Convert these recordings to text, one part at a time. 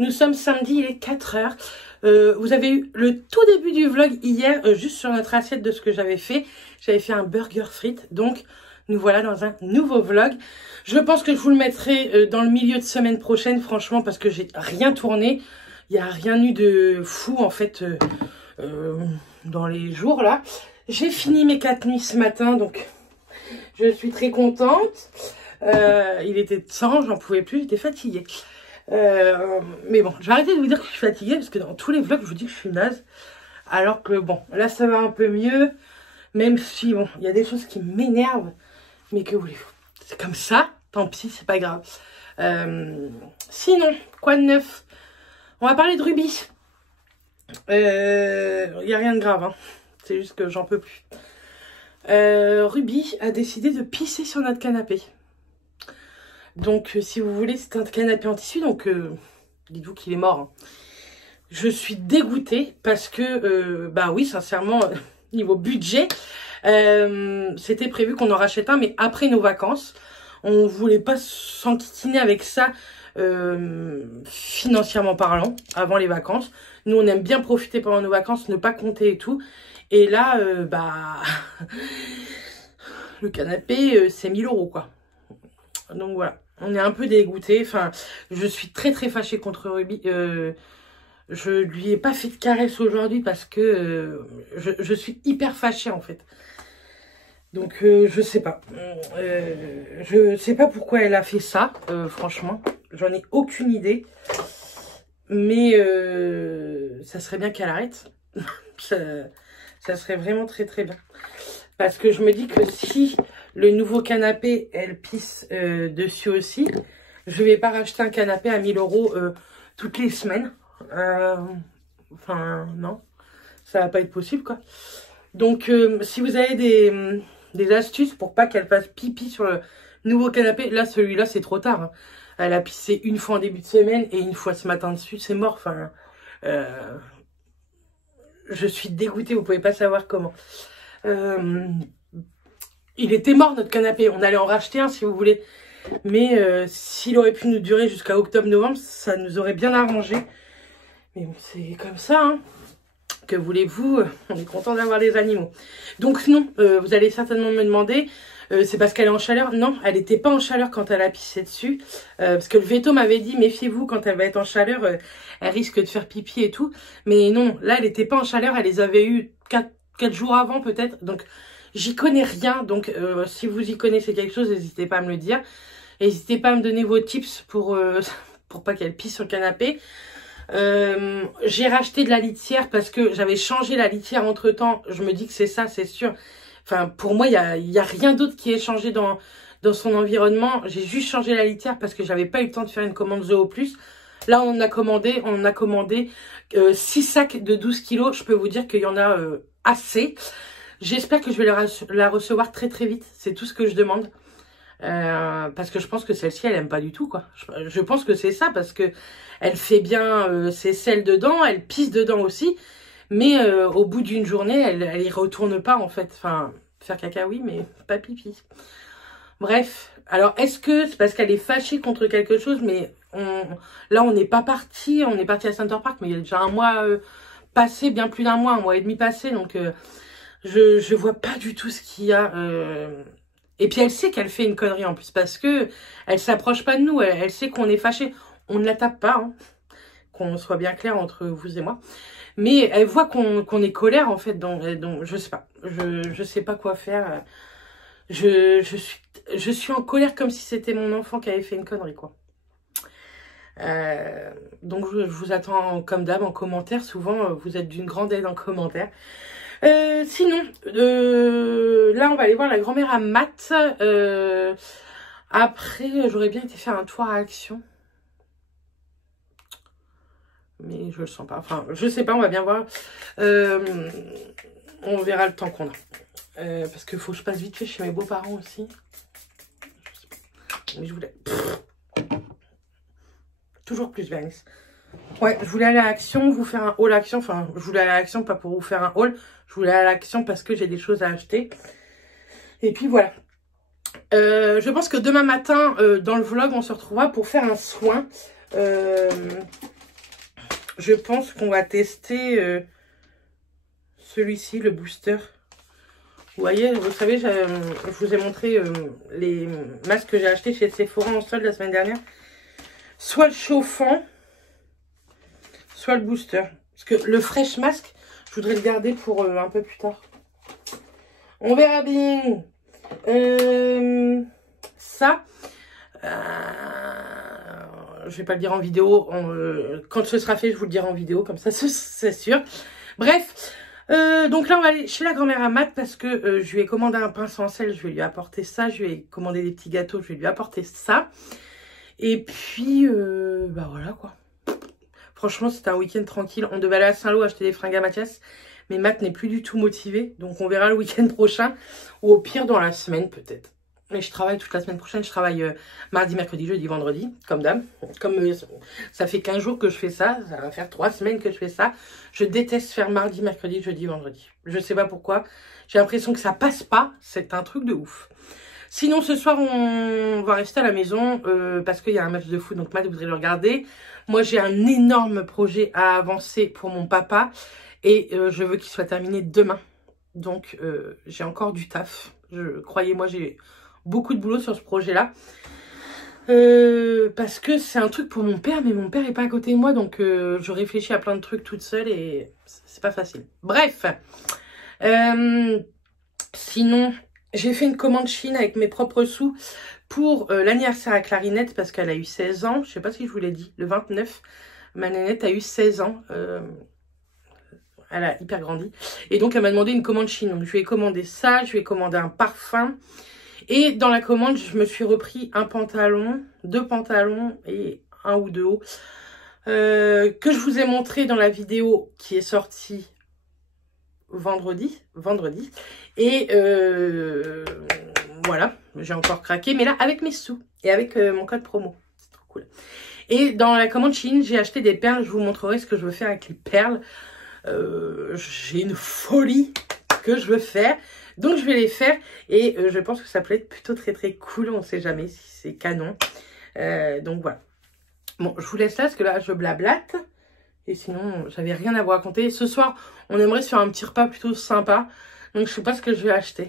Nous sommes samedi, il est 4 h. Vous avez eu le tout début du vlog hier, juste sur notre assiette de ce que j'avais fait. J'avais fait un burger frites, donc nous voilà dans un nouveau vlog. Je pense que je vous le mettrai dans le milieu de semaine prochaine, franchement, parce que j'ai rien tourné. Il n'y a rien eu de fou, en fait, dans les jours, là. J'ai fini mes 4 nuits ce matin, donc je suis très contente. Il était temps, j'en pouvais plus, j'étais fatiguée. Mais bon, je vais arrêter de vous dire que je suis fatiguée, parce que dans tous les vlogs, je vous dis que je suis naze. Alors que bon, là, ça va un peu mieux. Même si, bon, il y a des choses qui m'énervent. Mais que voulez-vous? C'est comme ça, tant pis, c'est pas grave. Sinon, quoi de neuf? On va parler de Ruby. Il n'y a rien de grave, hein. C'est juste que j'en peux plus. Ruby a décidé de pisser sur notre canapé. Donc, si vous voulez, c'est un canapé en tissu, donc dites-vous qu'il est mort. Hein. Je suis dégoûtée parce que, bah oui, sincèrement, niveau budget, c'était prévu qu'on en rachète un, mais après nos vacances. On voulait pas s'enquiquiner avec ça, financièrement parlant, avant les vacances. Nous, on aime bien profiter pendant nos vacances, ne pas compter et tout. Et là, bah, le canapé, c'est 1000 €, quoi. Donc voilà, on est un peu dégoûté. Enfin, je suis très fâchée contre Ruby. Je lui ai pas fait de caresse aujourd'hui parce que je suis hyper fâchée en fait. Donc je sais pas. Je sais pas pourquoi elle a fait ça, franchement. J'en ai aucune idée. Mais ça serait bien qu'elle arrête. ça serait vraiment très bien. Parce que je me dis que si le nouveau canapé, elle pisse dessus aussi, je vais pas racheter un canapé à 1000 € toutes les semaines. Enfin, non. Ça va pas être possible, quoi. Donc, si vous avez des astuces pour pas qu'elle fasse pipi sur le nouveau canapé, là, celui-là, c'est trop tard. Hein. Elle a pissé une fois en début de semaine et une fois ce matin dessus, c'est mort. Enfin, je suis dégoûtée, vous pouvez pas savoir comment. Il était mort notre canapé, on allait en racheter un si vous voulez. Mais s'il aurait pu nous durer jusqu'à octobre-novembre, ça nous aurait bien arrangé. Mais bon, c'est comme ça, hein. Que voulez-vous? On est content d'avoir les animaux. Donc non, vous allez certainement me demander, c'est parce qu'elle est en chaleur? Non, elle n'était pas en chaleur quand elle a pissé dessus. Parce que le veto m'avait dit, méfiez-vous, quand elle va être en chaleur, elle risque de faire pipi et tout. Mais non, là, elle n'était pas en chaleur, elle les avait eu 4 jours avant peut-être. Donc, j'y connais rien. Donc, si vous y connaissez quelque chose, n'hésitez pas à me le dire. N'hésitez pas à me donner vos tips pour pas qu'elle pisse sur le canapé. J'ai racheté de la litière parce que j'avais changé la litière entre temps. Je me dis que c'est ça, c'est sûr. Enfin, pour moi, il y a rien d'autre qui est changé dans son environnement. J'ai juste changé la litière parce que j'avais pas eu le temps de faire une commande Zoo Plus. Là, on a commandé 6 sacs de 12 kilos. Je peux vous dire qu'il y en a assez. J'espère que je vais la recevoir très vite. C'est tout ce que je demande. Parce que je pense que celle-ci, elle aime pas du tout, quoi. Je pense que c'est ça, parce que elle fait bien ses selles dedans, elle pisse dedans aussi, mais au bout d'une journée, elle y retourne pas, en fait. Enfin, faire caca, oui, mais pas pipi. Bref, alors est-ce que c'est parce qu'elle est fâchée contre quelque chose, mais là, on n'est pas parti, on est parti à Center Park, mais il y a déjà un mois passé, bien plus d'un mois, un mois et demi passé, donc je vois pas du tout ce qu'il y a... Et puis elle sait qu'elle fait une connerie en plus, parce que elle s'approche pas de nous, elle sait qu'on est fâché. On ne la tape pas, hein, qu'on soit bien clair entre vous et moi. Mais elle voit qu'on est colère en fait, donc je sais pas, je sais pas quoi faire. Je suis en colère comme si c'était mon enfant qui avait fait une connerie, quoi. Donc je vous attends comme d'hab en commentaire. Souvent vous êtes d'une grande aide en commentaire. Sinon, là on va aller voir la grand-mère à Matt. Après, j'aurais bien été faire un tour à Action. Mais je le sens pas. Enfin, je sais pas, on va bien voir. On verra le temps qu'on a. Parce qu'il faut que je passe vite fait chez mes beaux-parents aussi. Mais je voulais... Toujours plus, Bernice. Ouais, je voulais aller à l'Action, vous faire un haul Action. Enfin, je voulais aller à l'Action, pas pour vous faire un haul. Je voulais aller à l'Action parce que j'ai des choses à acheter. Et puis voilà. Je pense que demain matin, dans le vlog, on se retrouvera pour faire un soin. je pense qu'on va tester celui-ci, le booster. Vous voyez, vous savez, je vous ai montré les masques que j'ai achetés chez Sephora en solde la semaine dernière. Soit le chauffant, soit le booster. Parce que le fresh mask, je voudrais le garder pour un peu plus tard. On verra bien. Ça, je vais pas le dire en vidéo. Quand ce sera fait, je vous le dirai en vidéo. Comme ça, c'est sûr. Bref. Donc là, on va aller chez la grand-mère à Matt parce que je lui ai commandé un pinceau en sel. Je vais lui apporter ça. Je lui ai commandé des petits gâteaux. Je vais lui apporter ça. Et puis, bah voilà quoi. Franchement, c'était un week-end tranquille. On devait aller à Saint-Lô acheter des fringues à Mathias. Mais Matt n'est plus du tout motivé. Donc, on verra le week-end prochain. Ou au pire, dans la semaine, peut-être. Mais je travaille toute la semaine prochaine. Je travaille mardi, mercredi, jeudi, vendredi. Comme d'hab. Comme ça fait 15 jours que je fais ça. Ça va faire 3 semaines que je fais ça. Je déteste faire mardi, mercredi, jeudi, vendredi. Je sais pas pourquoi. J'ai l'impression que ça passe pas. C'est un truc de ouf. Sinon, ce soir, on va rester à la maison parce qu'il y a un match de foot. Donc, Matt voudrait le regarder. Moi, j'ai un énorme projet à avancer pour mon papa. Et je veux qu'il soit terminé demain. Donc, j'ai encore du taf. Croyez-moi, j'ai beaucoup de boulot sur ce projet-là. Parce que c'est un truc pour mon père. Mais mon père n'est pas à côté de moi. Donc, je réfléchis à plein de trucs toute seule. Et c'est pas facile. Bref. Sinon... J'ai fait une commande Chine avec mes propres sous pour l'anniversaire à Clarinette parce qu'elle a eu 16 ans. Je sais pas si je vous l'ai dit. Le 29, ma nénette a eu 16 ans. Elle a hyper grandi. Et donc, elle m'a demandé une commande Chine. Donc, je lui ai commandé ça. Je lui ai commandé un parfum. Et dans la commande, je me suis repris un pantalon, 2 pantalons et un ou 2 hauts. Que je vous ai montré dans la vidéo qui est sortie vendredi. Et voilà, j'ai encore craqué, mais là avec mes sous et avec mon code promo, c'est trop cool. Et dans la commande Chine, j'ai acheté des perles. Je vous montrerai ce que je veux faire avec les perles. J'ai une folie que je veux faire, donc je vais les faire et je pense que ça peut être plutôt très cool. On ne sait jamais si c'est canon. Donc voilà. Bon, je vous laisse là parce que là je blablate. Et sinon, j'avais rien à vous raconter. Ce soir, on aimerait se faire un petit repas plutôt sympa. Donc, je sais pas ce que je vais acheter.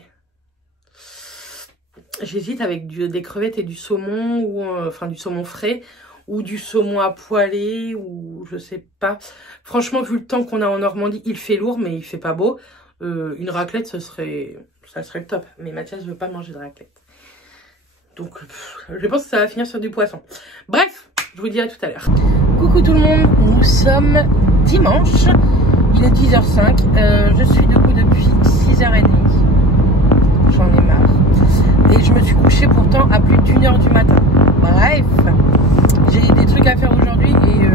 J'hésite avec des crevettes et du saumon. Ou enfin, du saumon frais. Ou du saumon à poêler. Ou je sais pas. Franchement, vu le temps qu'on a en Normandie, il fait lourd, mais il fait pas beau. Une raclette, ça serait le top. Mais Mathias veut pas manger de raclette. Donc, je pense que ça va finir sur du poisson. Bref, je vous dis à tout à l'heure. Coucou tout le monde, nous sommes dimanche, il est 10h05, je suis debout depuis 6h30, j'en ai marre, et je me suis couchée pourtant à plus d'1 h du matin. Bref, j'ai des trucs à faire aujourd'hui et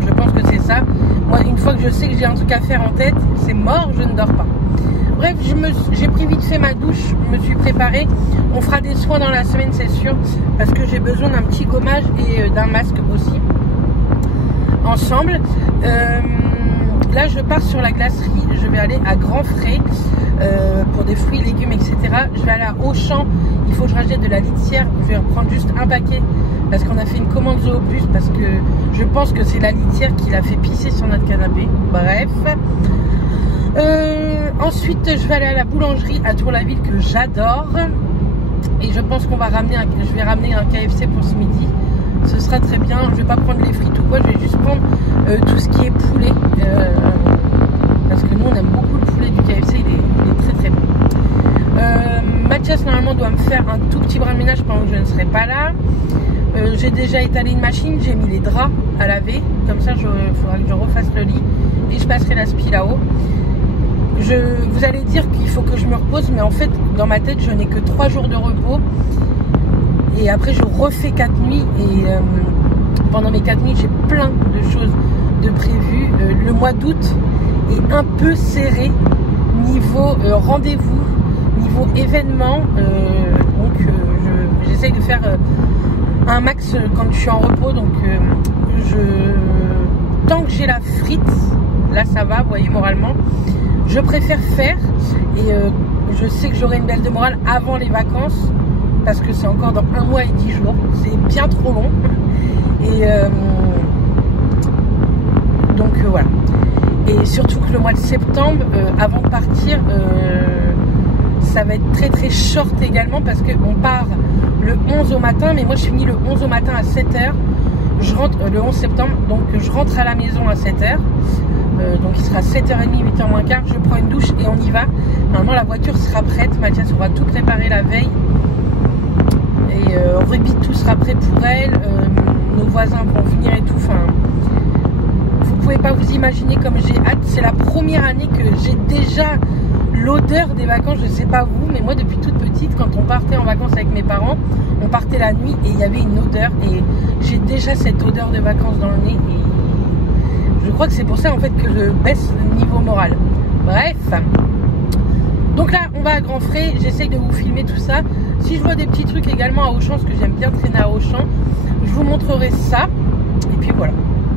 je pense que c'est ça. Moi, une fois que je sais que j'ai un truc à faire en tête, c'est mort, je ne dors pas. Bref, j'ai pris vite fait ma douche, je me suis préparée. On fera des soins dans la semaine, c'est sûr, parce que j'ai besoin d'un petit gommage et d'un masque aussi. Ensemble. Là, je pars sur la glacerie. Je vais aller à Grand Frais pour des fruits, légumes, etc. Je vais aller à Auchan. Il faut que je rachète de la litière. Je vais reprendre juste un paquet parce qu'on a fait une commande Zoo Plus parce que je pense que c'est la litière qui l'a fait pisser sur notre canapé. Bref. Ensuite, je vais aller à la boulangerie à Tour-la-Ville que j'adore. Et je pense qu'on va je vais ramener un KFC pour ce midi. Ce sera très bien. Je vais pas prendre les frites ou quoi. Je vais juste prendre tout ce qui est poulet. Parce que nous, on aime beaucoup le poulet du KFC. Il est très bon. Mathias, normalement, doit me faire un tout petit brin de ménage pendant que je ne serai pas là. J'ai déjà étalé une machine. J'ai mis les draps à laver. Comme ça, il faudra que je refasse le lit. Et je passerai la spie là-haut. Vous allez dire qu'il faut que je me repose, mais en fait, dans ma tête, je n'ai que 3 jours de repos. Et après, je refais 4 nuits. Et pendant mes 4 nuits, j'ai plein de choses de prévues. Le mois d'août est un peu serré niveau rendez-vous, niveau événement. Donc, j'essaye de faire un max quand je suis en repos. Donc, tant que j'ai la frite, là, ça va, vous voyez, moralement. Je préfère faire et je sais que j'aurai une belle de morale avant les vacances parce que c'est encore dans 1 mois et 10 jours. C'est bien trop long. Et voilà. Et surtout que le mois de septembre, avant de partir, ça va être très très short également parce qu'on part le 11 au matin, mais moi je finis le 11 au matin à 7h. Je rentre le 11 septembre, donc je rentre à la maison à 7h. Donc il sera 7h30, 8h moins quart. Je prends une douche et on y va. Normalement la voiture sera prête. Mathias aura tout préparé la veille. Et Ruby, tout sera prêt pour elle. Nos voisins vont venir et tout. Enfin, vous pouvez pas vous imaginer comme j'ai hâte. C'est la première année que j'ai déjà l'odeur des vacances. Je sais pas vous, mais moi depuis toute petite, quand on partait en vacances avec mes parents, on partait la nuit et il y avait une odeur. Et j'ai déjà cette odeur de vacances dans le nez. Et je crois que c'est pour ça en fait que je baisse le niveau moral. Bref. Donc là, on va à grands frais. J'essaye de vous filmer tout ça. Si je vois des petits trucs également à Auchan, parce que j'aime bien traîner à Auchan, je vous montrerai ça. Et puis voilà.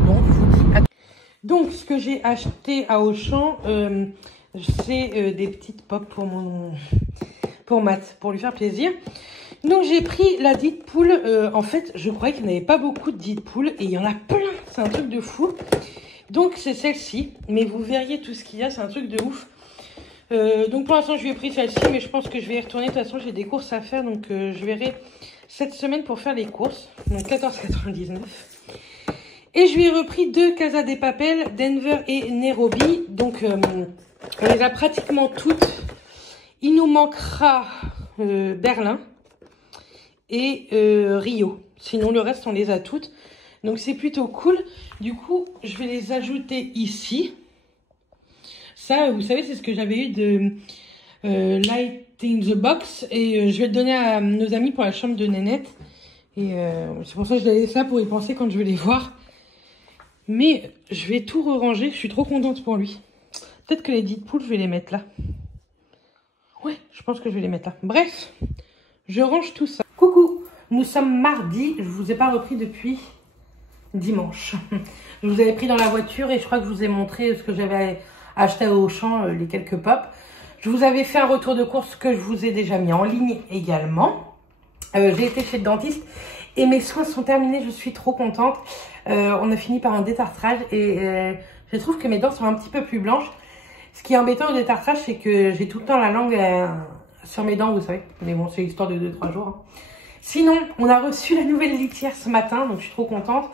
Donc je vous dis à... Donc ce que j'ai acheté à Auchan, c'est des petites pop pour Matt, pour lui faire plaisir. Donc j'ai pris la Deadpool. En fait, je croyais qu'il n'y avait pas beaucoup de Deadpool et il y en a plein. C'est un truc de fou. Donc c'est celle-ci. Mais vous verriez tout ce qu'il y a. C'est un truc de ouf. Donc pour l'instant je lui ai pris celle-ci, mais je pense que je vais y retourner. De toute façon j'ai des courses à faire, donc je verrai cette semaine pour faire les courses. Donc 14,99. Et je lui ai repris deux Casa de Papel, Denver et Nairobi. Donc on les a pratiquement toutes. Il nous manquera Berlin et Rio. Sinon le reste on les a toutes. Donc c'est plutôt cool. Du coup je vais les ajouter ici. Ça, vous savez, c'est ce que j'avais eu de Light in the Box. Et je vais le donner à nos amis pour la chambre de Nénette. Et c'est pour ça que je l'ai laissé ça pour y penser quand je vais les voir. Mais je vais tout ranger. Je suis trop contente pour lui. Peut-être que les Deadpool, je vais les mettre là. Ouais, je pense que je vais les mettre là. Bref, je range tout ça. Coucou, nous sommes mardi. Je vous ai pas repris depuis dimanche. Je vous avais pris dans la voiture et je crois que je vous ai montré ce que j'avais acheté au Auchan, les quelques pop. Je vous avais fait un retour de course que je vous ai déjà mis en ligne également. J'ai été chez le dentiste et mes soins sont terminés. Je suis trop contente. On a fini par un détartrage et je trouve que mes dents sont un petit peu plus blanches. Ce qui est embêtant au détartrage, c'est que j'ai tout le temps la langue sur mes dents, vous savez. Mais bon, c'est l'histoire de 2-3 jours. Hein. Sinon, on a reçu la nouvelle litière ce matin, donc je suis trop contente.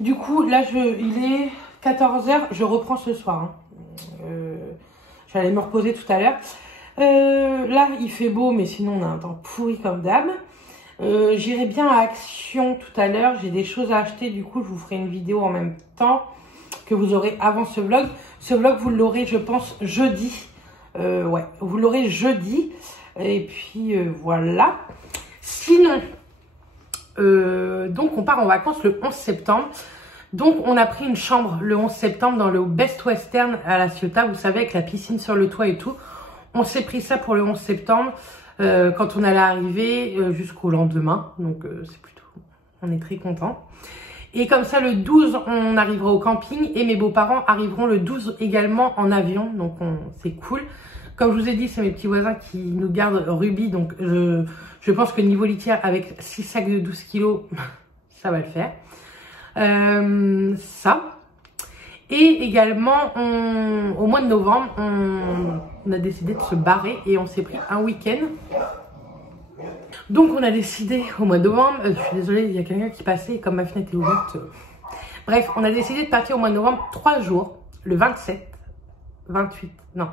Du coup, là, il est 14h. Je reprends ce soir. Hein. J'allais me reposer tout à l'heure. Là, il fait beau, mais sinon, on a un temps pourri comme d'hab. J'irai bien à Action tout à l'heure. J'ai des choses à acheter. Du coup, je vous ferai une vidéo en même temps que vous aurez avant ce vlog. Ce vlog, vous l'aurez, je pense, jeudi. Ouais, vous l'aurez jeudi. Et puis, voilà. Sinon, donc, on part en vacances le 11 septembre. Donc, on a pris une chambre le 11 septembre dans le Best Western à La Ciotat, vous savez, avec la piscine sur le toit et tout. On s'est pris ça pour le 11 septembre quand on allait arriver jusqu'au lendemain. Donc, c'est plutôt... On est très contents. Et comme ça, le 12, on arrivera au camping et mes beaux-parents arriveront le 12 également en avion. Donc, c'est cool. Comme je vous ai dit, c'est mes petits voisins qui nous gardent Ruby. Donc, je pense que niveau litière, avec 6 sacs de 12 kilos, ça va le faire. Ça. Et également, au mois de novembre, on a décidé de se barrer et on s'est pris un week-end. Donc, on a décidé au mois de novembre, je suis désolée, il y a quelqu'un qui passait et comme ma fenêtre est ouverte. Bref, on a décidé de partir au mois de novembre 3 jours, le 27, 28, non.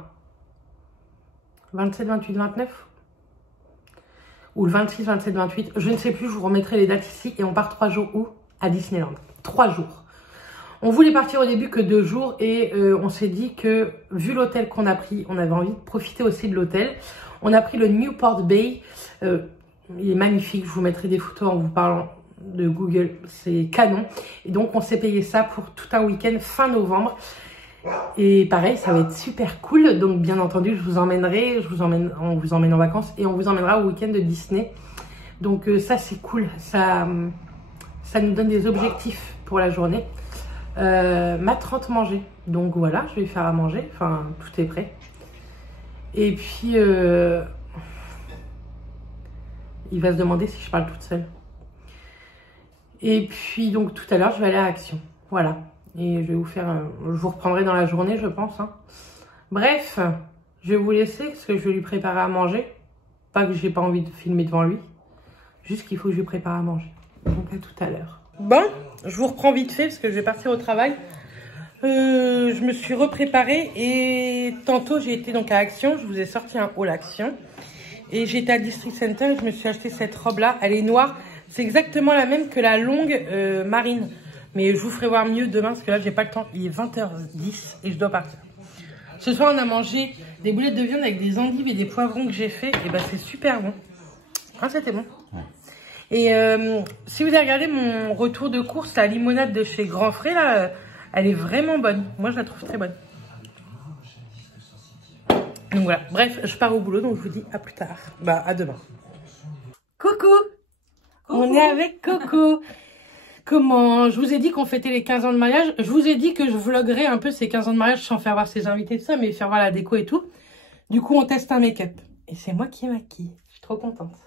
27, 28, 29 ou le 26, 27, 28, je ne sais plus, je vous remettrai les dates ici. Et on part 3 jours où? À Disneyland. 3 jours. On voulait partir au début que 2 jours et on s'est dit que vu l'hôtel qu'on a pris, on avait envie de profiter aussi de l'hôtel. On a pris le Newport Bay. Il est magnifique, je vous mettrai des photos en vous parlant de Google, c'est canon. Et donc on s'est payé ça pour tout un week-end fin novembre. Et pareil, ça va être super cool. Donc bien entendu, je vous emmènerai, on vous emmène en vacances et on vous emmènera au week-end de Disney. Donc ça c'est cool, ça nous donne des objectifs pour la journée. Matt rentre manger, donc voilà, je vais lui faire à manger, enfin tout est prêt. Et puis il va se demander si je parle toute seule. Et puis donc tout à l'heure je vais aller à Action, voilà. Et je vais vous faire... je vous reprendrai dans la journée, je pense. Hein. Bref, je vais vous laisser parce que je vais lui préparer à manger. Pas que j'ai pas envie de filmer devant lui. Juste qu'il faut que je lui prépare à manger. Donc à tout à l'heure. Bon, je vous reprends vite fait parce que je vais partir au travail. Je me suis repréparée et tantôt j'ai été donc à Action. Je vous ai sorti un haul Action. Et j'étais à District Center et je me suis acheté cette robe-là. Elle est noire. C'est exactement la même que la longue marine. Mais je vous ferai voir mieux demain parce que là, j'ai pas le temps. Il est 20h10 et je dois partir. Ce soir, on a mangé des boulettes de viande avec des endives et des poivrons que j'ai fait. Et bah, c'est super bon. Ah, c'était bon. Ouais. Et si vous avez regardé mon retour de course, la limonade de chez Grand Frais, là, elle est vraiment bonne. Moi, je la trouve très bonne. Donc voilà. Bref, je pars au boulot, donc je vous dis à plus tard. Bah, à demain. Coucou! On est avec Coco. Comment? Je vous ai dit qu'on fêtait les 15 ans de mariage. Je vous ai dit que je vloguerais un peu ces 15 ans de mariage sans faire voir ses invités de ça, mais faire voir la déco et tout. Du coup, on teste un make-up. Et c'est moi qui maquille. Je suis trop contente.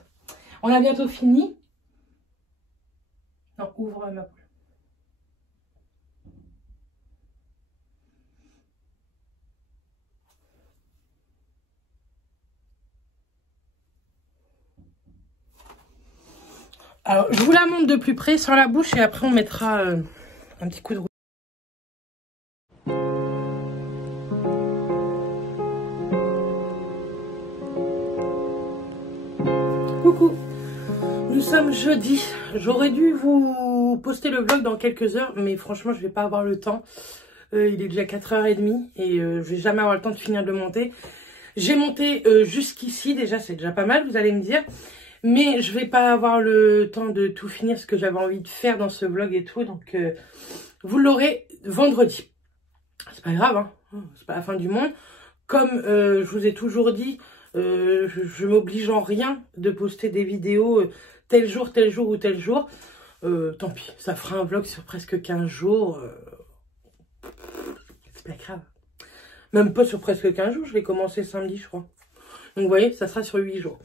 On a bientôt fini. Non, ouvre ma poule. Alors, je vous la montre de plus près sur la bouche et après on mettra un petit coup de rouge. Coucou, nous sommes jeudi. J'aurais dû vous poster le vlog dans quelques heures, mais franchement, je vais pas avoir le temps. Il est déjà 4h30 et je vais jamais avoir le temps de finir de monter. J'ai monté jusqu'ici, déjà, c'est déjà pas mal, vous allez me dire. Mais je vais pas avoir le temps de tout finir ce que j'avais envie de faire dans ce vlog et tout. Donc, vous l'aurez vendredi. C'est pas grave, hein. C'est pas la fin du monde. Comme je vous ai toujours dit, je m'oblige en rien de poster des vidéos tel jour ou tel jour. Tant pis, ça fera un vlog sur presque 15 jours. C'est pas grave. Même pas sur presque 15 jours, je vais commencer samedi, je crois. Donc, vous voyez, ça sera sur 8 jours.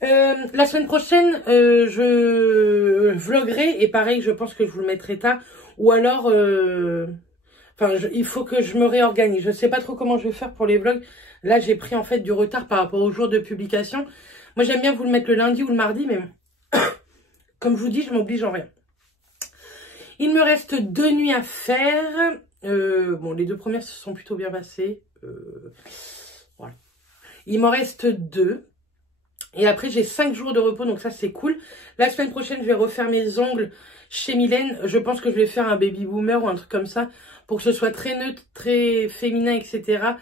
La semaine prochaine, je vloguerai et pareil, je pense que je vous le mettrai tard. Ou alors, il faut que je me réorganise. Je sais pas trop comment je vais faire pour les vlogs. Là, j'ai pris en fait du retard par rapport au jour de publication. Moi, j'aime bien vous le mettre le lundi ou le mardi, mais comme je vous dis, je m'oblige en rien. Il me reste 2 nuits à faire. Bon, les 2 premières se sont plutôt bien passées. Voilà. Il m'en reste 2. Et après, j'ai 5 jours de repos, donc ça, c'est cool. La semaine prochaine, je vais refaire mes ongles chez Mylène. Je pense que je vais faire un baby boomer ou un truc comme ça pour que ce soit très neutre, très féminin, etc.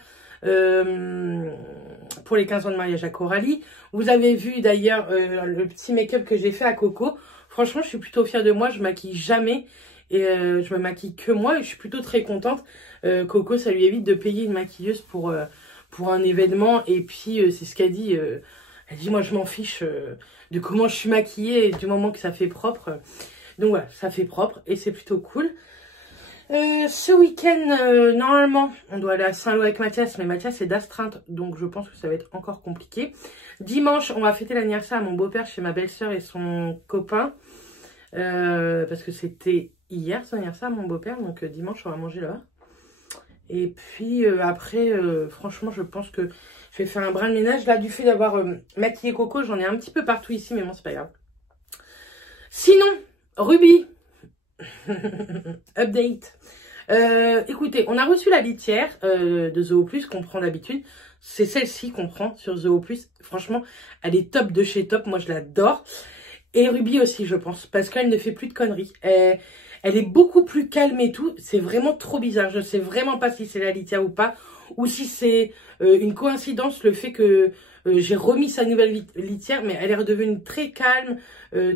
Pour les 15 ans de mariage à Coralie. Vous avez vu d'ailleurs le petit make-up que j'ai fait à Coco. Franchement, je suis plutôt fière de moi. Je maquille jamais et je me maquille que moi et je suis plutôt très contente. Coco, ça lui évite de payer une maquilleuse pour un événement. Et puis, c'est ce qu'elle dit... Elle dit, moi, je m'en fiche de comment je suis maquillée et du moment que ça fait propre. Donc, voilà, ça fait propre et c'est plutôt cool. Ce week-end, normalement, on doit aller à Saint-Lô avec Mathias. Mais Mathias est d'astreinte, donc je pense que ça va être encore compliqué. Dimanche, on va fêter l'anniversaire à mon beau-père chez ma belle-sœur et son copain. Parce que c'était hier son anniversaire à mon beau-père. Donc, dimanche, on va manger là-bas. Et puis, après, franchement, je pense que... je vais faire un brin de ménage. Là, du fait d'avoir maquillé Coco, j'en ai un petit peu partout ici, mais bon, c'est pas grave. Sinon, Ruby. Update. Écoutez, on a reçu la litière de Zoo Plus qu'on prend d'habitude. C'est celle-ci qu'on prend sur Zoo Plus. Franchement, elle est top de chez top. Moi, je l'adore. Et Ruby aussi, je pense. Parce qu'elle ne fait plus de conneries. Elle est beaucoup plus calme et tout. C'est vraiment trop bizarre. Je sais vraiment pas si c'est la litière ou pas. Ou si c'est une coïncidence, le fait que j'ai remis sa nouvelle litière, mais elle est redevenue très calme,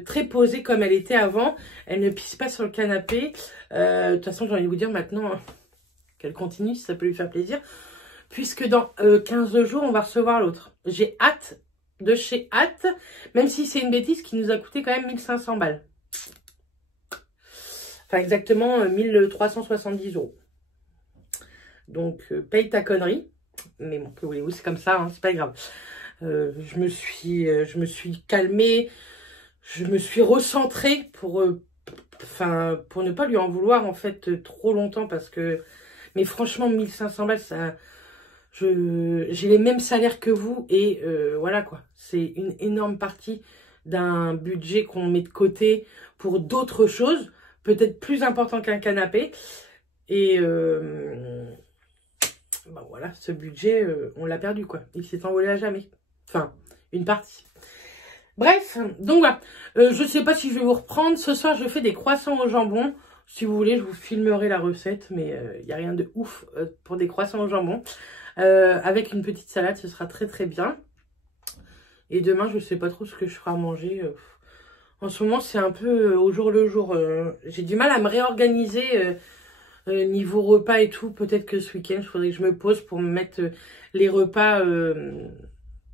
très posée comme elle était avant. Elle ne pisse pas sur le canapé. De toute façon, j'ai envie de vous dire maintenant qu'elle continue, si ça peut lui faire plaisir. Puisque dans 15 jours, on va recevoir l'autre. J'ai hâte de chez hâte, même si c'est une bêtise qui nous a coûté quand même 1500 balles. Enfin, exactement 1370 €. Donc, paye ta connerie. Mais bon, que voulez-vous, c'est comme ça, hein, c'est pas grave. Je me suis calmée, je me suis recentrée pour enfin, pour ne pas lui en vouloir, en fait, trop longtemps, parce que... Mais franchement, 1500 balles, ça... J'ai les mêmes salaires que vous, et voilà, quoi. C'est une énorme partie d'un budget qu'on met de côté pour d'autres choses, peut-être plus important qu'un canapé. Et ben voilà, ce budget, on l'a perdu, quoi. Il s'est envolé à jamais. Enfin, une partie. Bref, donc voilà. Je sais pas si je vais vous reprendre. Ce soir, je fais des croissants au jambon. Si vous voulez, je vous filmerai la recette, mais il n'y a rien de ouf pour des croissants au jambon. Avec une petite salade, ce sera très très bien. Et demain, je sais pas trop ce que je ferai à manger. En ce moment, c'est un peu au jour le jour. J'ai du mal à me réorganiser niveau repas et tout. Peut-être que ce week-end, il faudrait que je me pose pour me mettre les repas,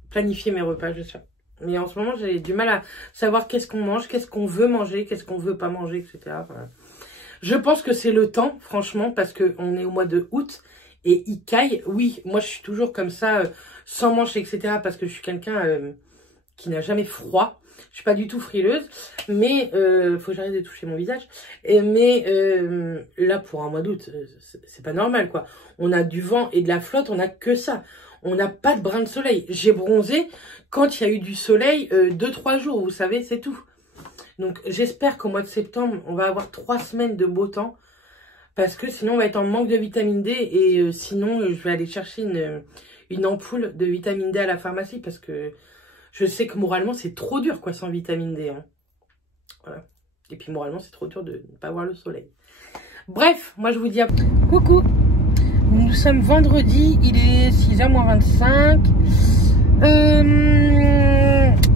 planifier mes repas, je sais. Mais en ce moment, j'ai du mal à savoir qu'est-ce qu'on mange, qu'est-ce qu'on veut manger, qu'est-ce qu'on veut pas manger, etc. Voilà. Je pense que c'est le temps, franchement, parce qu'on est au mois de août et il caille. Oui, moi, je suis toujours comme ça, sans manches, etc. Parce que je suis quelqu'un qui n'a jamais froid. Je suis pas du tout frileuse, mais faut que j'arrête de toucher mon visage. Mais là, pour un mois d'août, c'est pas normal, quoi. On a du vent et de la flotte, on a que ça. On n'a pas de brin de soleil. J'ai bronzé quand il y a eu du soleil 2-3 jours, vous savez, c'est tout. Donc j'espère qu'au mois de septembre, on va avoir 3 semaines de beau temps. Parce que sinon, on va être en manque de vitamine D. Et sinon, je vais aller chercher une ampoule de vitamine D à la pharmacie. Parce que je sais que moralement, c'est trop dur, quoi, sans vitamine D. Hein. Voilà. Et puis moralement, c'est trop dur de ne pas voir le soleil. Bref, moi je vous dis à... Coucou. Nous sommes vendredi, il est 6h moins 25.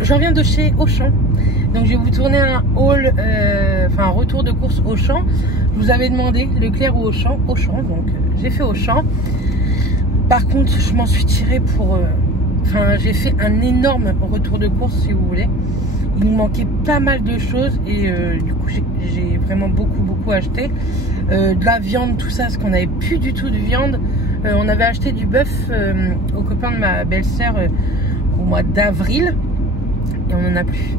Je reviens de chez Auchan. Donc je vais vous tourner un haul, un retour de course Auchan. Je vous avais demandé Leclerc ou Auchan. Auchan, donc j'ai fait Auchan. Par contre, je m'en suis tirée pour... j'ai fait un énorme retour de course, si vous voulez. Il nous manquait pas mal de choses et du coup j'ai vraiment beaucoup acheté. De la viande, tout ça, parce qu'on n'avait plus du tout de viande. On avait acheté du bœuf aux copains de ma belle-sœur au mois d'avril et on n'en a plus.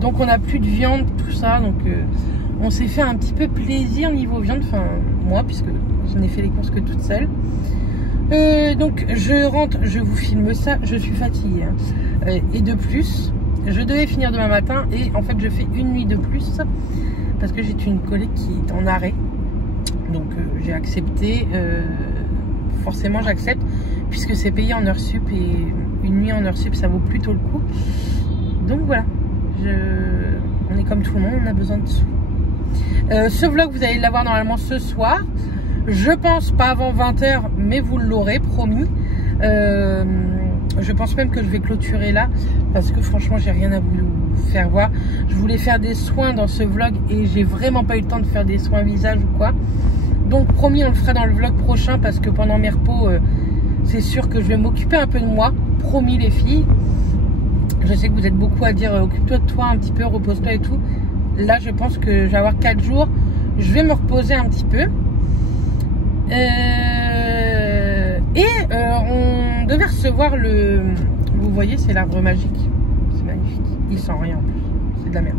Donc on n'a plus de viande, tout ça. Donc on s'est fait un petit peu plaisir niveau viande. Enfin moi, puisque je n'ai fait les courses que toute seule. Donc je rentre, je vous filme ça. Je suis fatiguée. Hein. Et de plus, je devais finir demain matin et en fait je fais une nuit de plus parce que j'ai une collègue qui est en arrêt. Donc j'ai accepté, forcément j'accepte, puisque c'est payé en heure sup et une nuit en heure sup ça vaut plutôt le coup. Donc voilà, on est comme tout le monde, on a besoin de sous. Ce vlog vous allez l'avoir normalement ce soir, je pense pas avant 20h, mais vous l'aurez promis. Je pense même que je vais clôturer là, parce que franchement j'ai rien à vous faire voir. Je voulais faire des soins dans ce vlog et j'ai vraiment pas eu le temps de faire des soins visage ou quoi. Donc promis, on le fera dans le vlog prochain parce que pendant mes repos, c'est sûr que je vais m'occuper un peu de moi. Promis les filles. Je sais que vous êtes beaucoup à dire occupe-toi de toi un petit peu, repose-toi et tout. Là, je pense que je vais avoir 4 jours. Je vais me reposer un petit peu. On devait recevoir le... Vous voyez, c'est l'arbre magique. C'est magnifique. Il sent rien en plus. C'est de la merde.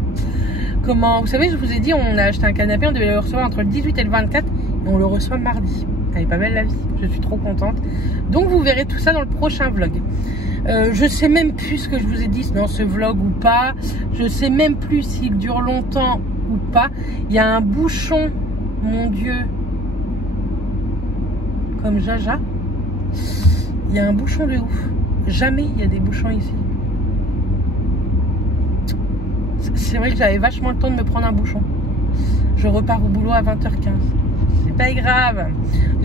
Comment... Vous savez, je vous ai dit, on a acheté un canapé. On devait le recevoir entre le 18 et le 24. Et on le reçoit mardi. Elle est pas belle la vie. Je suis trop contente. Donc, vous verrez tout ça dans le prochain vlog. Je sais même plus ce que je vous ai dit dans ce vlog ou pas. Je sais même plus s'il dure longtemps ou pas. Il y a un bouchon, mon Dieu, comme Jaja. Il y a un bouchon de ouf. Jamais il y a des bouchons ici. C'est vrai que j'avais vachement le temps de me prendre un bouchon. Je repars au boulot à 20h15. C'est pas grave.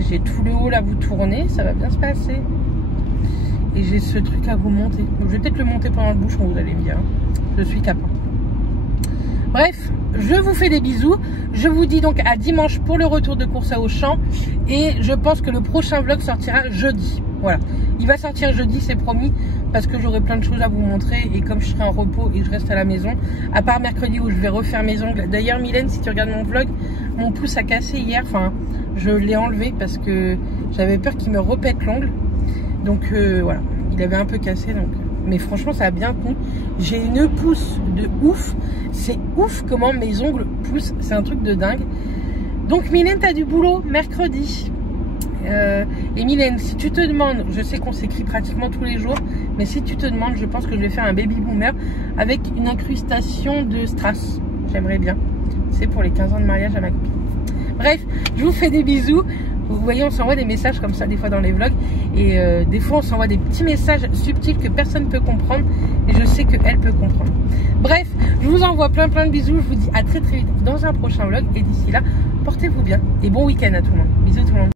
J'ai tout le haut à vous tourner. Ça va bien se passer. Et j'ai ce truc à vous monter. Donc, je vais peut-être le monter pendant le bouchon, vous allez me dire. Je suis capable. Bref, je vous fais des bisous. Je vous dis donc à dimanche pour le retour de course à Auchan. Et je pense que le prochain vlog sortira jeudi. Voilà. Il va sortir jeudi, c'est promis. Parce que j'aurai plein de choses à vous montrer. Et comme je serai en repos et je reste à la maison. À part mercredi où je vais refaire mes ongles. D'ailleurs, Mylène, si tu regardes mon vlog, mon pouce a cassé hier. Enfin, je l'ai enlevé parce que j'avais peur qu'il me repète l'ongle. Donc voilà, il avait un peu cassé. Donc mais franchement ça a bien tenu. J'ai une pousse de ouf. C'est ouf comment mes ongles poussent, c'est un truc de dingue. Donc Mylène, t'as du boulot mercredi. Et Mylène, si tu te demandes, je sais qu'on s'écrit pratiquement tous les jours, mais si tu te demandes, je pense que je vais faire un baby boomer avec une incrustation de strass. J'aimerais bien. C'est pour les 15 ans de mariage à ma copine. Bref, je vous fais des bisous. Vous voyez, on s'envoie des messages comme ça des fois dans les vlogs. Et des fois, on s'envoie des petits messages subtils que personne ne peut comprendre. Et je sais qu'elle peut comprendre. Bref, je vous envoie plein de bisous. Je vous dis à très vite dans un prochain vlog. Et d'ici là, portez-vous bien. Et bon week-end à tout le monde. Bisous tout le monde.